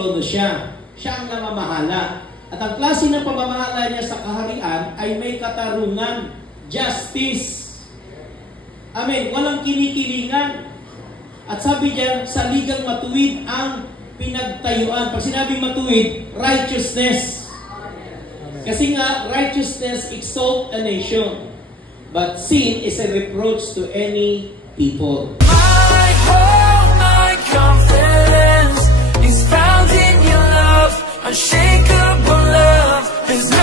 trono siya. Siya ang namamahala. At ang klase ng pamamahala niya sa kaharian ay may katarungan, justice. Amen. Walang kinikilingan. At sabi niya, sa ligang matuwid ang pinagtayuan. Pag sinabing matuwid, righteousness. Kasi nga, righteousness exalt a nation. But sin is a reproach to any people. My hope, my confidence is found in your love, unshakable love. There's no